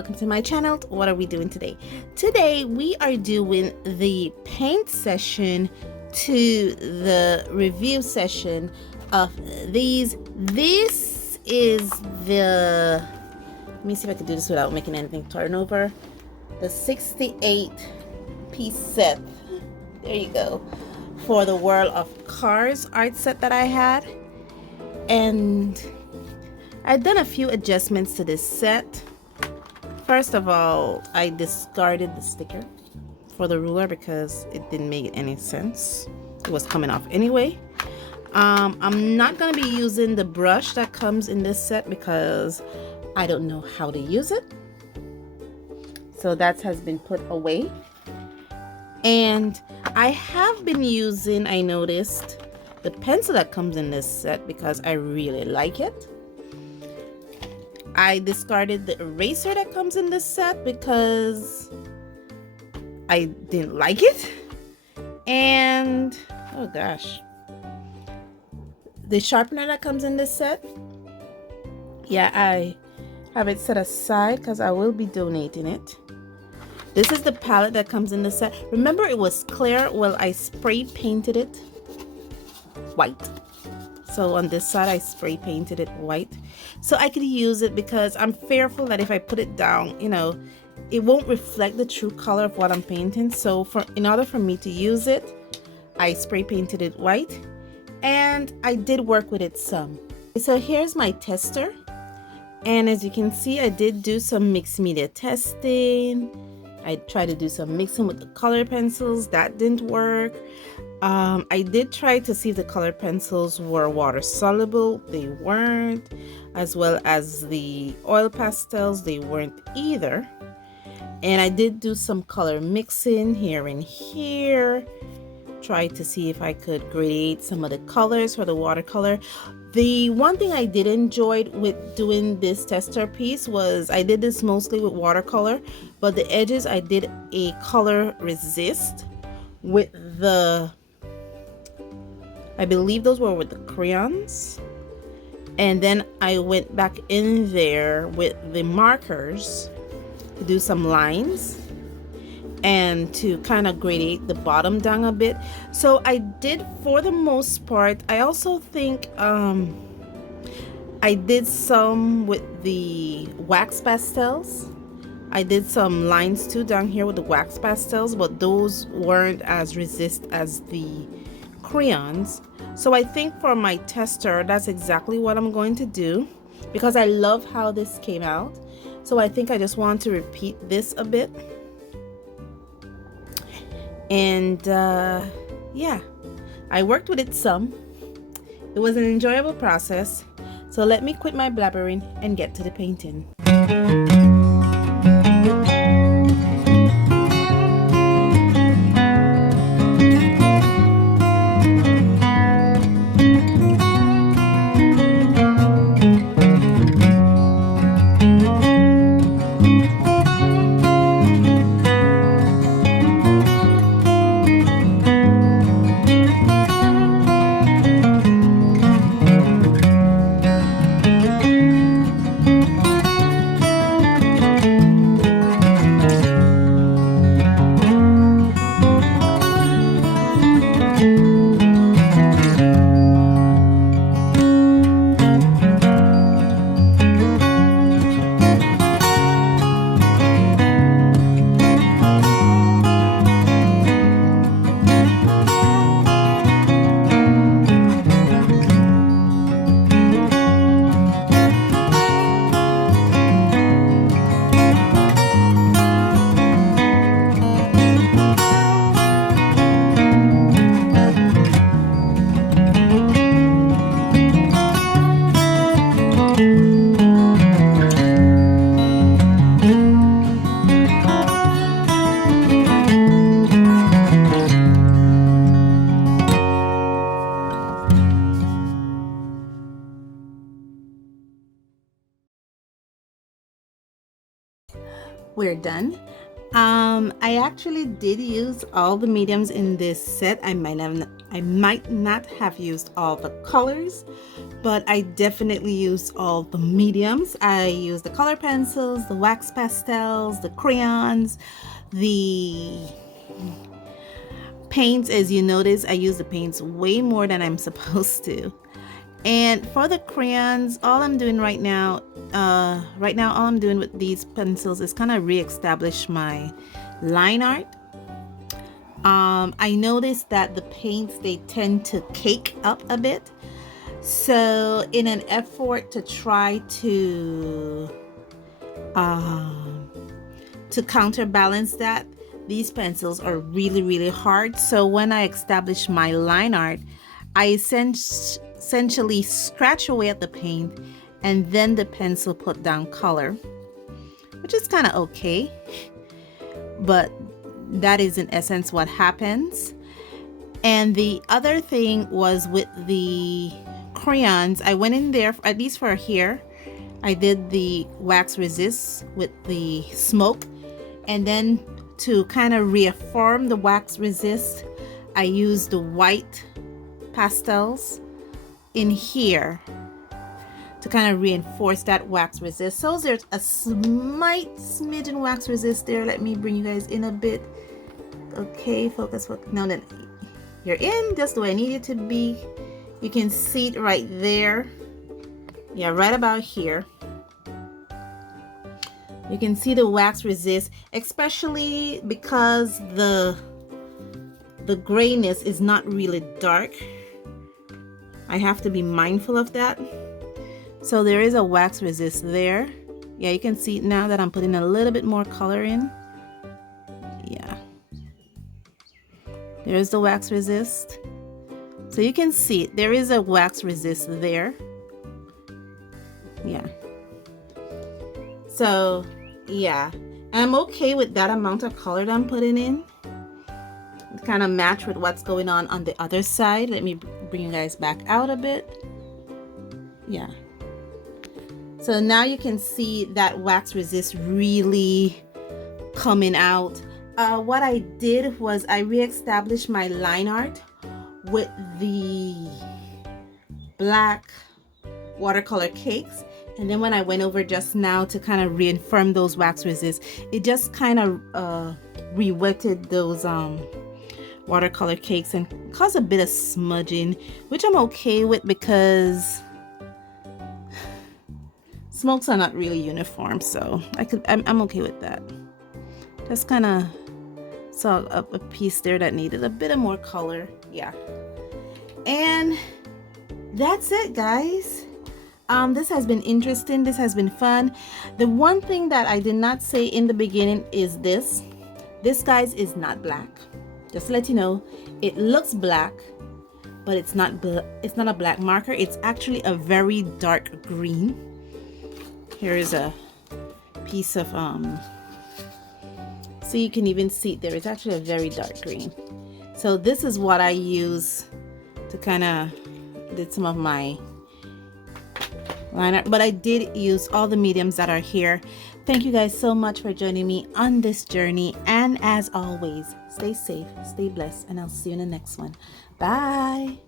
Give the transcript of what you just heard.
welcome to my channel. What are we doing today? Today we are doing the paint session to the review session of these. This is the, let me see if I can do this without making anything turn over. The 68 piece set, there you go, for the World of Cars art set that I had. And I've done a few adjustments to this set. First of all, I discarded the sticker for the ruler because it didn't make any sense. It was coming off anyway. I'm not going to be using the brush that comes in this set because I don't know how to use it. So that has been put away. And I have been using, I noticed, the pencil that comes in this set because I really like it. I discarded the eraser that comes in this set because I didn't like it. And oh gosh, the sharpener that comes in this set, yeah, I have it set aside because I will be donating it. This is the palette that comes in the set. Remember, it was clear. Well, I spray painted it white. So on this side, I spray painted it white so I could use it because I'm fearful that if I put it down, you know, it won't reflect the true color of what I'm painting. So in order for me to use it, I spray painted it white, and I did work with it some. So here's my tester, and as you can see, I did do some mixed media testing. I tried to do some mixing with the color pencils. That didn't work. I did try to see if the color pencils were water soluble. They weren't. As well as the oil pastels, they weren't either. And I did do some color mixing here and here. Tried to see if I could grade some of the colors for the watercolor. The one thing I did enjoy with doing this tester piece was I did this mostly with watercolor, but the edges I did a color resist with the, I believe those were with the crayons. And then I went back in there with the markers to do some lines and to kind of grade the bottom down a bit. So I did, for the most part. I also think I did some with the wax pastels. I did some lines too down here with the wax pastels, but those weren't as resist as the crayons. So I think for my tester, that's exactly what I'm going to do because I love how this came out. So I think I just want to repeat this a bit. And yeah, I worked with it some. It was an enjoyable process. So let me quit my blabbering and get to the painting. We're done. I actually did use all the mediums in this set. I might not have used all the colors, but I definitely used all the mediums. I used the color pencils, the wax pastels, the crayons, the paints. As you notice, I use the paints way more than I'm supposed to. And for the crayons, all I'm doing right now, all I'm doing with these pencils is kind of re-establish my line art. I noticed that the paints, they tend to cake up a bit. So in an effort to try to counterbalance that, these pencils are really hard. So when I establish my line art, I essentially scratch away at the paint and then the pencil put down color, which is kind of okay, but that is in essence what happens. And the other thing was with the crayons, I went in there, at least for here, I did the wax resist with the smoke, and then to kind of reaffirm the wax resist, I used the white pastels in here to kind of reinforce that wax resist. So there's a slight smidgen wax resist there. Let me bring you guys in a bit. Okay, focus. Now then, you're in just the way I need it to be. You can see it right there. Yeah, right about here. You can see the wax resist, especially because the grayness is not really dark. I have to be mindful of that. So there is a wax resist there. Yeah, you can see it now that I'm putting a little bit more color in. Yeah. There's the wax resist. So you can see it. There is a wax resist there. Yeah. So, yeah. I'm okay with that amount of color that I'm putting in. Kind of match with what's going on the other side. Let me bring you guys back out a bit. Yeah. So now you can see that wax resist really coming out. What I did was I re-established my line art with the black watercolor cakes, and then when I went over just now to kind of reaffirm those wax resists, it just kind of re-wetted those watercolor cakes and caused a bit of smudging, which I'm okay with because smokes are not really uniform, so I'm okay with that. Just kind of saw a piece there that needed a bit of more color. Yeah, and that's it, guys. This has been interesting. This has been fun. The one thing that I did not say in the beginning is this, guys, is not black. Just to let you know, it looks black, but it's not a black marker. It's actually a very dark green. Here is a piece of so you can even see it there. It's actually a very dark green. So this is what I use to kind of did some of my line art, but I did use all the mediums that are here. Thank you guys so much for joining me on this journey, and as always, stay safe, stay blessed, and I'll see you in the next one. Bye.